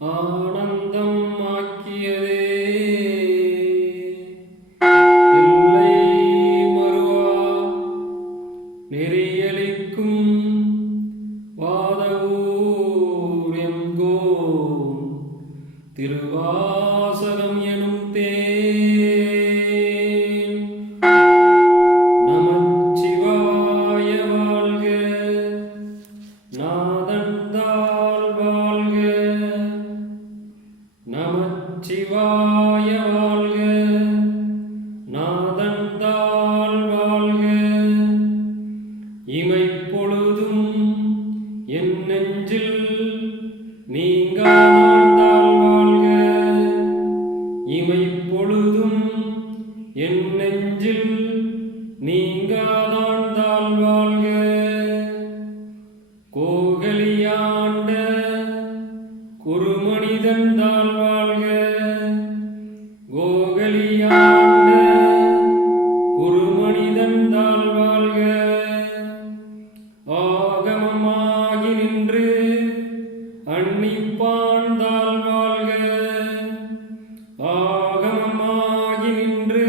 ஆனந்தம் ஆக்கியதே. எல்லை மறுவா நெறியளிக்கும் வாதவூர் எங்கோன் திருவாசகம் எனும் தேன். நமச்சிவாய வாழ்க, நாதந்தாள் வாழ்க. நமச்சிவாய வாழ்க, நாதந்தாள் வாழ்க. இமைப்பொழுதும் என் நெஞ்சில் நீங்காதாள் வாழ்க. இமைப்பொழுதும் என் நெஞ்சில் நீங்காதாள் வாழ்க. கோகலியாண்ட குருமனிதன் தாழ் வாழ்க. கோகலியாண்ட குருமனிதன் தாழ் வாழ்க. ஆகமமாகி நின்று அன்னிப்பான் தாழ் வாழ்க. ஆகமமாகி நின்று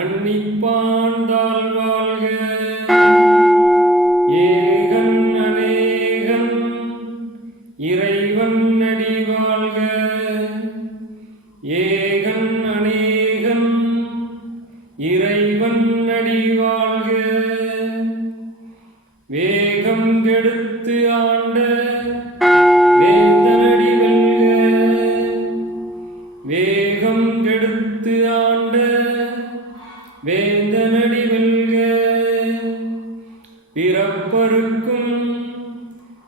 அன்னிப்பான் தாழ் வாழ்க. ஏகன் அநேகன் இறைவன் அடி வாழ்க. ஏகன் அநேகன் இறைவன் அடி வாழ்க. வேகம் கெடுத்து ஆண்ட வேந்தனடி வெல்க. வேகம் கெடுத்து ஆண்ட வேந்தனடி வெல்க. பிறப்பருக்கும்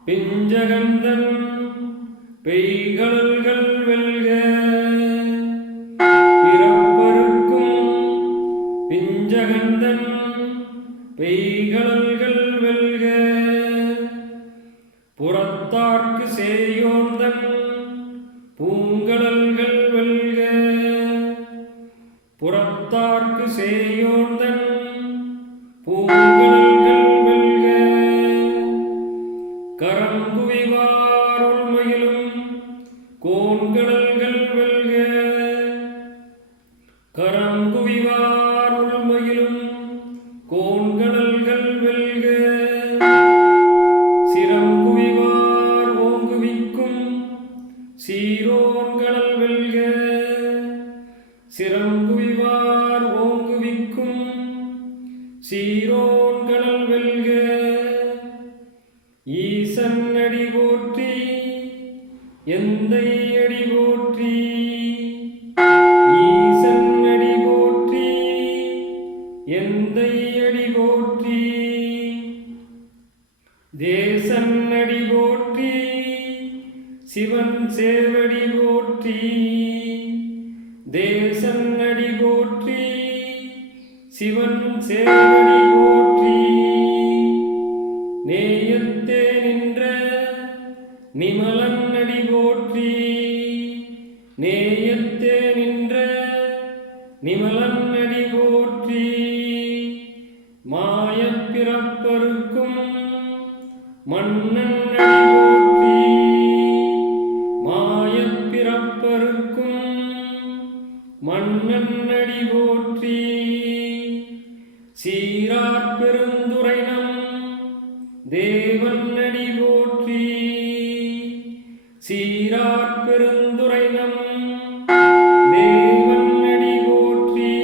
பிஞ்சகந்தன் பெய்கடல்கள் வெல்க. பிறப்பருக்கும் பிஞ்சகந்தன் பெய்கடல்கள் வெல்க. புறத்தார்க்கு சேயோந்தன் பூங்கடல்கள் வெல்க. புறத்தார்க்கு சேயோந்தன் பூங்கடல்கள் வெல்க. கரங்குவிவார் உள்மையிலும் கோன்கடல்கள் வெல்க. கரங்குவிவார் உள்மையிலும் கோன்கடல்கள் வெல்க. சிரங்குவிவார் ஓங்குவிக்கும் சீரோன்கடல் வெல்க. சிரங்குவிவார் ஓங்குவிக்கும் சீரோன்கடல் வெல்க. ஈசன் அடி போற்றி, எந்தை அடி போற்றி. ஈசன் அடி போற்றி, எந்தை அடி போற்றி. தேசன் அடி போற்றி, சிவன் சேவடி போற்றி. தேசன் அடி போற்றி, சிவன் சேவடி போற்றி. நேயத்தே நின்ற நிமலன் அடி போற்றி. நேயத்தே நின்ற நிமலன் அடி போற்றி. மாயப் பிறப்பருக்கும் மன்னன் அடி போற்றி. மாயப் பிறப்பருக்கும் மன்னன் அடி போற்றி. சீரார் பெருந்துரைனம் தேவன் அடி போற்றி. சீரார் பெருந்துரைனம் தேவன் அடி போற்றி.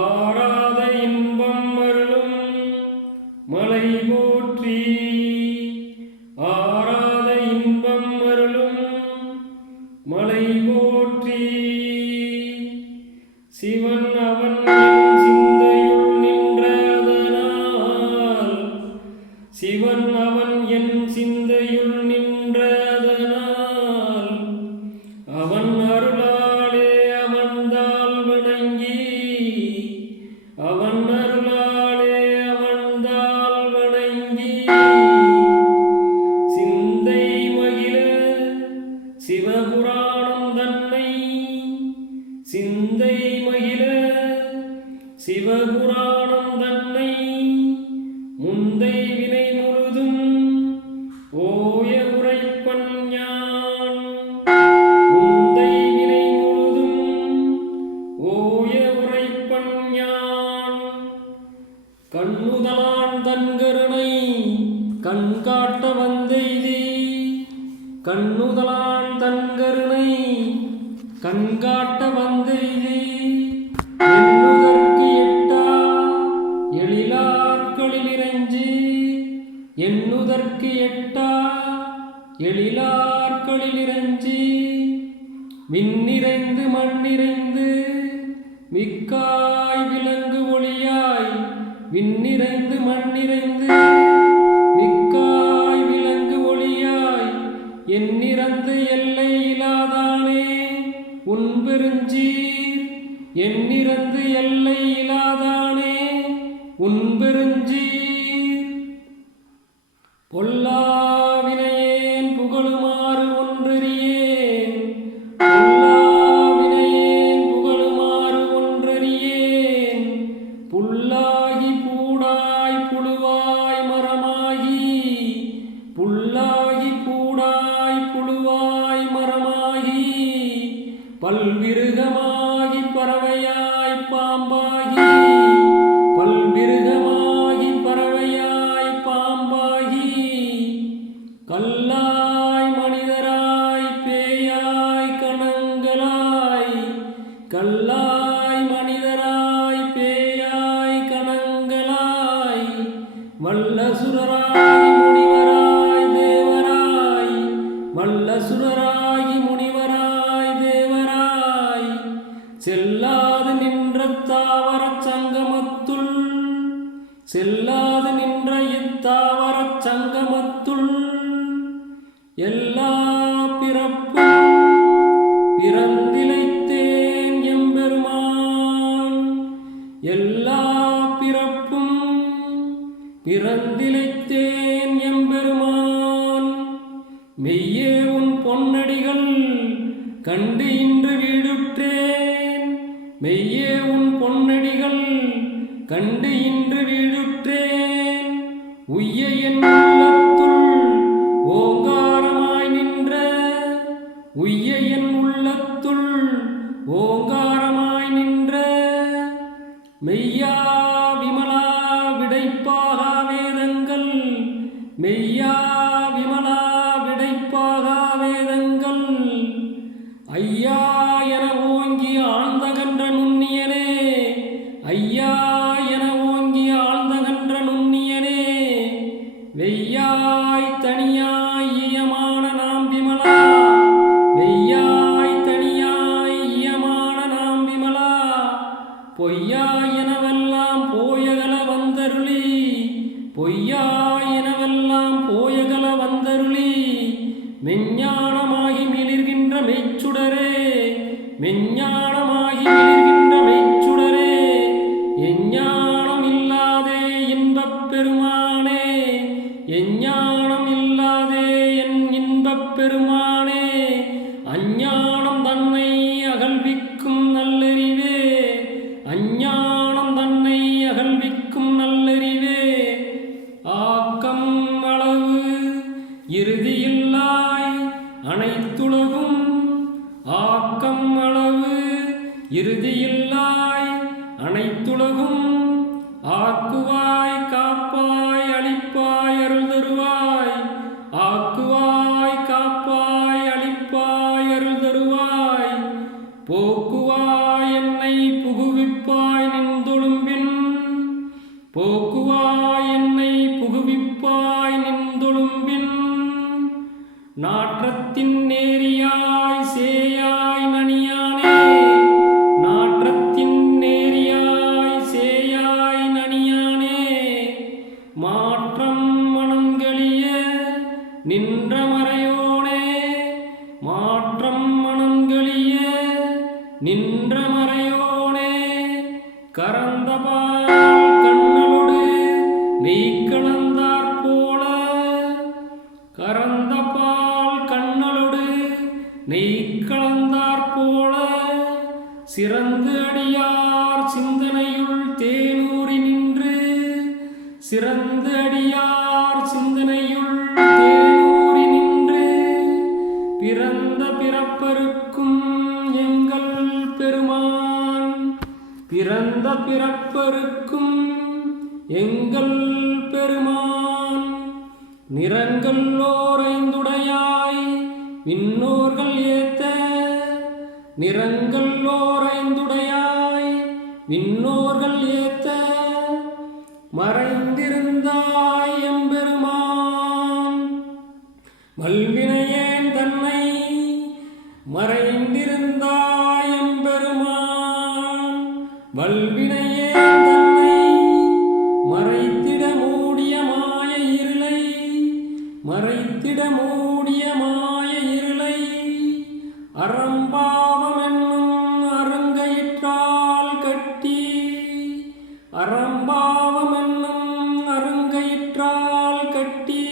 ஆராத இன்பம் அருளும் மலை போற்றி. ஆராத இன்பம் அருளும் மலை போற்றி. சிவன் அவன் என் சிந்தையுள் நின்றதனால். சிவன் அவன் என் சிந்தையுள் நின்றதனால். அவன் அருளாலே அவன்தாள் வணங்கி. அவன் அருளாலே அவன்தாள் வணங்கி. சிந்தை மகிழ சிவபுராணம் தன்னை. சிந்தை மகிழ சிவபுராணம் தன்னை. முந்தை வினை முழுதும் ஓய உரைப்பன் கண்ணுதலான் தன்கருணை கண்காட்ட வந்தெய்தி எண்ணுதற்கு எட்டா எழிலார்களிலிரஞ்சி எண்ணுதற்கு எட்டா எழிலார்களிலிரஞ்சி விண்ணிறைந்து மண்ணிறைந்து மிக்காய் விலங்கு ஒளியாய் விண்ணிறைந்து மண்ணிறைந்து மிக்காய் விலங்கு ஒளியாய் எண்ணிறந்து எல்லை இலாதானே உன் பெருஞ்சீர் எண்ணிறந்து எல்லை இலாதானே உன் பெருஞ்சீர் பொல்லாவினையேன் புகழுமாறு ஒன்றறியேன் பொல்லாவினையேன் புகழுமாறு ஒன்றறியேன் புல்லாகி பூடாய் புழுவாய் மரமாகி புல்லாகி பூடாய் புழுவாய் மரமாகி பல்விருகமாகி பறவையாய் பாம்பாகி பல்விருகமாகி பறவையாய் பாம்பாகி கல்லாய் மனிதராய் பேயாய் கணங்களாய் கல்லாய் மனிதராய் பேயாய் கணங்களாய் வல்லசுரராய் முனிவராய் தேவராய் வல்லசுரராகி முனிவராய் தேவராய் செல்லாது நின்ற தாவரச் சங்கமத்துள் செல்லாது நின்ற இத்தாவரச் சங்கமத்துள் எல்லா பிறப்பும் பிறந்திலைத்தேன் எம்பெருமான் எல்லா பிறப்பும் பிறந்திலைத்தேன் எம்பெருமான் மெய்யே உன் பொன்னடிகள் கண்டு இன்று வீடுற்றேன் மெய்யே உன் பொன்னடிகள் கண்டு இன்று வீடுற்றேன் உய்ய என் உள்ளத்துள் ஓங்காரமாய் நின்ற உய்ய என் உள்ளத்துள் ஓங்காரமாய் நின்ற மெய்யா விமலா விடைப்பாகா வேதங்கள் மெய்யா விமலா விடைப்பாகா வேதங்கள் ஐயா என ஓங்கி ஆழ்ந்தகன்ற நுண்ணியனே ஐயா என ஓங்கி ஆழ்ந்தகன்ற நுண்ணியனே வெய்யாய் தனியாய் இயமான நாம் விமலா வெய்யாய் தனியாய் இயமான நாம் விமலா பொய்யா எனவெல்லாம் போயகல வந்தருளி பொய்யா எனவெல்லாம் போயகல வந்தருளி மெஞ்ஞானமாகி மிளிர்கின்ற மெய்ச்சுடரே மெஞ்ஞானமாகி மிளிர்கின்ற மெய்ச்சுடரே எஞ்ஞானம் இல்லாதே இன்பப் பெருமானே எஞ்ஞானம் இல்லாதே என் இன்பப் பெருமானே அஞ்ஞானம் தன்னை அகழ்விக்கும் நல்லறிவே அஞ்ஞானம் தன்னை அகழ்விக்கும் நல்லறிவே ஆக்கம் அளவு இறுதியில்லாய் அனைத்துலகும் ஆக்கம் அளவு இறுதியில்லாய் அனைத்துலகும் ஆக்குவாய் காப்பாய் அளிப்பாய் அருள் தருவாய் ஆக்குவாய் காப்பாய் அளிப்பாய் அருள் தருவாய் போக்குவாய் என்னை புகுவிப்பாய் நின்றொழும்பின் போக்குவாய் என்னை புகுவிப்பாய் நின்றொழும்பின் நாற்றத்தின் நேரியாய் சேயாய் நனியானே நாற்றத்தின் நேரியாய் சேயாய் நனியானே மாற்றம் மனங்களிய நின்ற மறையோனே மாற்றம் மனங்களிய நின்ற மறையோனே கரந்தபால் கண்ணலோடு மெய் கலந்தாற் போல கரந்தபால் கண்ணலோடு நெய் கலந்தாற் போல சிறந்து அடியார் சிந்தனையுள் தேனூறி நின்று சிறந்து அடியார் சிந்தனையுள் தேனூறி நின்று பிறந்த பிறப்பருக்கும் எங்கள் பெருமான் பிறந்த பிறப்பருக்கும் எங்கள் பெருமான் நிறங்கள் ஓரைந்துடையாய் விண்ணோர்கள் ஏத்த நிறங்கள் ஓரைந்துடையாய் விண்ணோர்கள் ஏத்த மறைந்திருந்தாய் எம்பெருமான் வல்வினையேன் தன்னை மறைந்திருந்தாய் எம்பெருமான் வல்வினையேன் தன்னை மறைத்திட மூடிய மாய இருளை மறைத்திட மூடிய மாய இருளை அறம்பாவம் என்னும் அருங்கயிற்றால் கட்டி அறம்பாவம் என்னும் அருங்கயிற்றால் கட்டி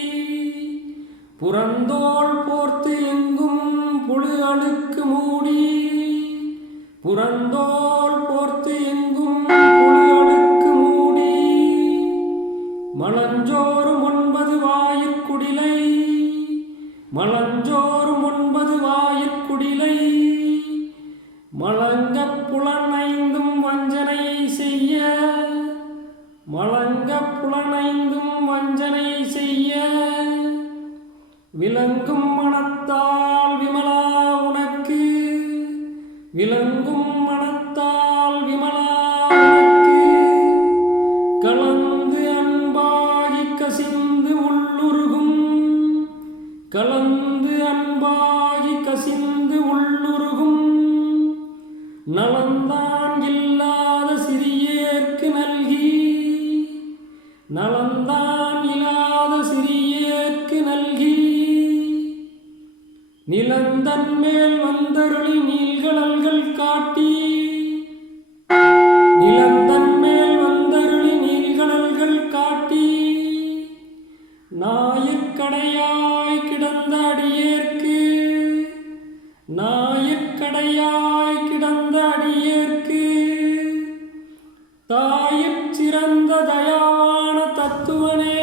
புறந்தோள் போர்த்து எங்கும் புழு அழுக்கு மூடி புறந்தோள் போர்த்து எங்கும் புழு அழுக்கு மூடி மலஞ்சோறும் 9 வாயிற்குடிலை மலஞ்சோறும் 9 வாயிற்குடிலை மலங்கப் புலனைந்தும் வஞ்சனை செய்ய மலங்கப் புலனைந்தும் வஞ்சனை செய்ய விளங்கும் மனத்தால் விமலா உனக்கு விளங்கும் மனத்தால் விமலா உனக்கு கலந்து அன்பாகி கசிந்து உள்ளுருகும் கலந்து அன்பாகி கசிந்து உள்ளுருகும் நலந்தான் இல்லாத சிறியேற்கு நல்கி நலந்தான் இல்லாத சிறியேற்கு நல்கி நிலந்தன் மேல் வந்தருளி நீள்கடல்கள் காட்டி நிலந்தன் மேல் வந்தருளி நீள்கடல்கள் காட்டி ஞாயிற்கடையாய் கிடந்த அடியேற்கு ஞாயிற்கடையாய் கிடந்த அடியேற்கு தாயிற் சிறந்த தயாவான தத்துவனே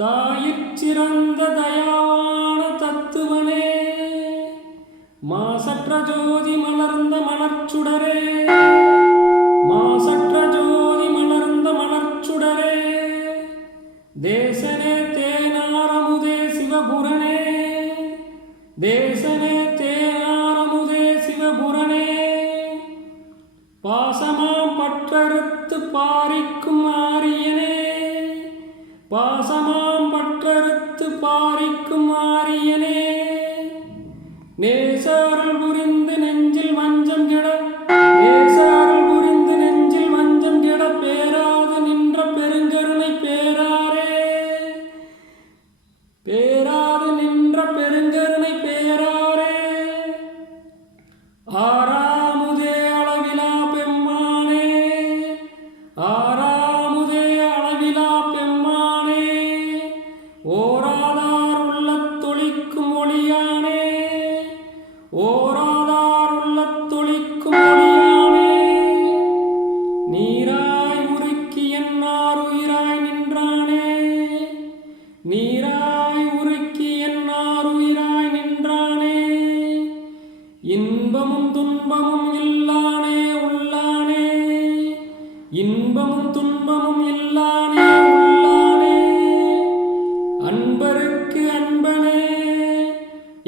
தாயிற் சிறந்த தயாவான தத்துவனே மாசற்ற ஜோதி மலர்ந்த மலர்ச்சுடரே மாசற்ற ஜோதி மலர்ந்த மலர்ச்சுடரே தேசனே தேனாரமுதே சிவபுரனே தேசனே தேனாரமுதே சிவபுரனே பாசமாம் பற்றறுத்து பாரிக்கும் ஆரியனே பாசமாம் பற்றறுத்து பாரிக்கும் ஆரியனே நேசருள் புரிந்து நெஞ்சில் வஞ்சம் கெட நேசருள் புரிந்து நெஞ்சில் வஞ்சம் கெட பேராது நின்ற பெருங்கருணை பேராரே பேராது நின்ற பெருங்கருணை பேராரே ஆறாமுதே அளவிலா பெம்மானே ஆறாமுதே அளவிலா பெம்மானே ஓராதார் உள்ளத் தொழிக்கும் ஒளியானே ஓராதார் உள்ளத் தொழிக்கும் ஒளியானே நீராய் உருக்கி என்னார் உயிராய் நின்றானே நீராய் உருக்கி என்னார் உயிராய் நின்றானே இன்பமும் துன்பமும் இல்லானே உள்ளானே இன்பமும் துன்பமும் இல்லானே உள்ளானே அன்பருக்கு அன்பனே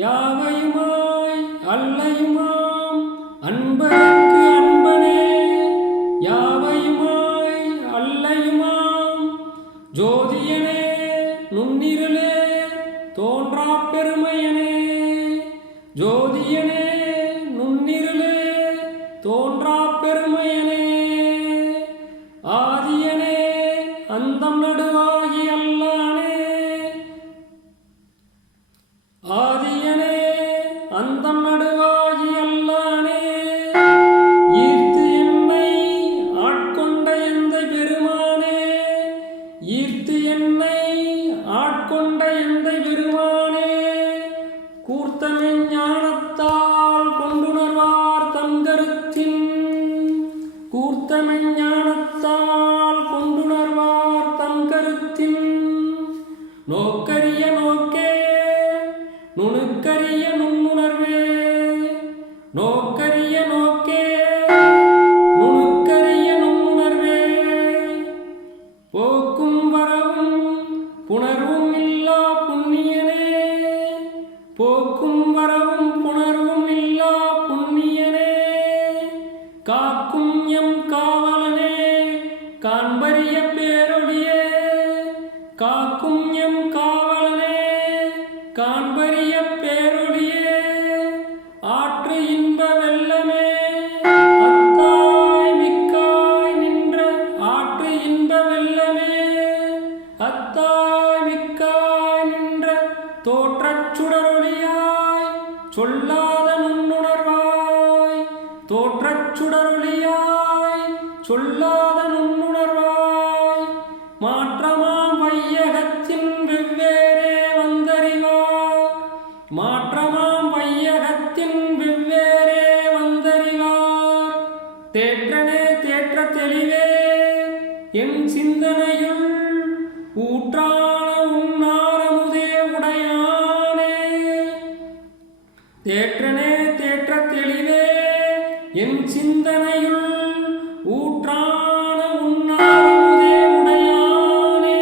யாவையுமாய் அல்லையுமாம் அன்பருக்கு அன்பனே யாவையுமாய் அல்லையுமாம் ஜோதியனே நுண்ணிருளே தோன்றா பெருமையனே ஜோதியனே நுண்ணிருளே தோன்றா பெருமையனே ஆதியனே அந்தம் நடுவாகி அல்லானே ஆதியனே அந்தம் நடுவாகி அல்லானே ஈர்த்து என்னை ஆட்கொண்ட எந்தை பெருமானே ஈர்த்து என்னை ஆட்கொண்ட எந்தை பெருமானே கூர்த்தமெஞ் ஞானத்தால் கொண்டுணர்வார் தம் கருத்தின் கூர்த்தமெஞ் ஞானத்தால் கொண்டுணர்வார் தம் கருத்தின் நோக்கரிய நோக்கே நுணுக்கரிய நுண்ணுணர்வே நோக்கரிய நோக்கே நுணுக்கரிய நுண்ணுணர்வே போக்கும் வரவும் புணர்வும் இல்லா புண்ணியனே போக்கும் வரவும் புணர்வும் இல்லா புண்ணியனே, காக்கும் எம் காவலனே காண்பரிய பேரொழியே, காக்கும் எம் காவலனே காண்பரிய பேரொழியே, ஆற்று இன்ப வெள்ளமே அத்தாய் மிக்காய் நின்ற, ஆற்று இன்ப வெள்ளமே அத்தாய் மிக்காய் நின்ற, தோற்றச் சுடரொளியாய் சொல்லாத நுண்ணுணர்வாய், தோற்றச் சுடரொளியாய் சொல்லாத நுண்ணுணர்வாய், மாற்றமாம் வையகத்தின் வெவ்வேறே வந்தறிவார், மாற்றமாம் வையகத்தின் வெவ்வேறே வந்தறிவார், தேற்றனே தேற்ற தெளிவே என் சிந்தனையுள் ஊற்றான உன்னாரமுதே உடையானே, தேற்றனே தேற்ற தெளிவே என் சிந்தனையுள் ஊற்றான உன்னாரமுதே உடையானே,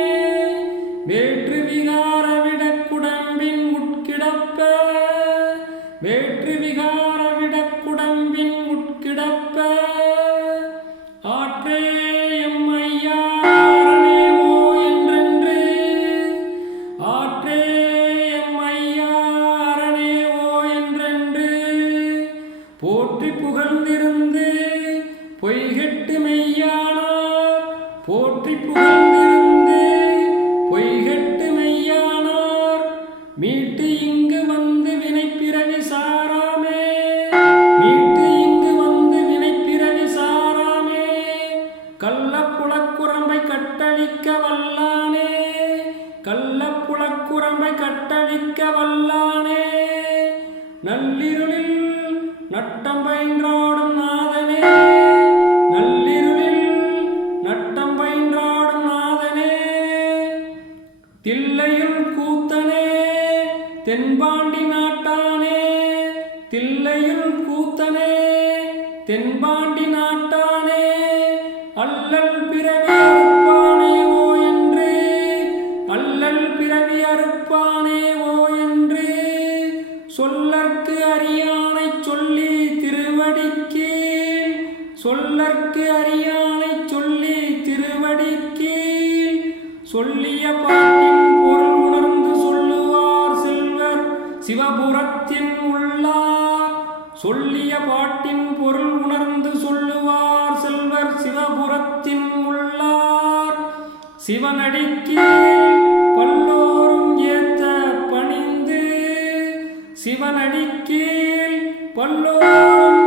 வேற்று விகார விடக்குடம்பின் உட்கிடப்ப, வேற்று விகார விடக்குடம்பின் உட்கிடப்ப, ஆற்றே எம் ஐயா அரணே ஓ என்றென்று, ஆற்றே எம் ஐயா அரணே ஓ என்றென்று, போற்றி புகழ்ந்திருந்து பொய்கெட்டு மெய்யானார், போற்றி புகழ்ந்திருந்து பொய்கெட்டு மெய்யானார், மீட்டு இங்கு வந்து வினைப்பிறவி சாராமே, மீட்டு இங்கு வந்து வினைப்பிறவி சாராமே, கள்ளப்புலக்குரம்பை கட்டளிக்க வல்லானே, கள்ளப்புலக்குரம்பை கட்டளிக்க வல்லானே, நள்ளிருளில் நட்டம் பயின்றாடும் நாதனே, நள்ளிருளில் நட்டம் பயின்றாடும் நாதனே, தில்லையுள் கூத்தனே தென்பாண்டி நாட்டானே, தில்லையுள் கூத்தனே தென்பாண்டி நாட்டானே, அல்லல் பிறவி அறுப்பானே ஓ என்று, அல்லல் பிறவி அறுப்பானே ஓ என்று, சொல்லற்கு அரியானை சொல்லி திருவடிக்கீழ், சொல்லற்கு அரியானை சொல்லி திருவடிக்கீழ், சொல்லிய பாட்டின் பொருள் உணர்ந்து சொல்லுவார் செல்வர் சிவபுரத்தின் உள்ளார், சொல்லிய பாட்டின் பொருள் உணர்ந்து சொல்லுவார் செல்வர் சிவபுரத்தின் உள்ளார், சிவனடிக்கீழ் பல்லோரும் ஏத்த பணிந்து, சிவனடிக்கீழ் பல்லோரும்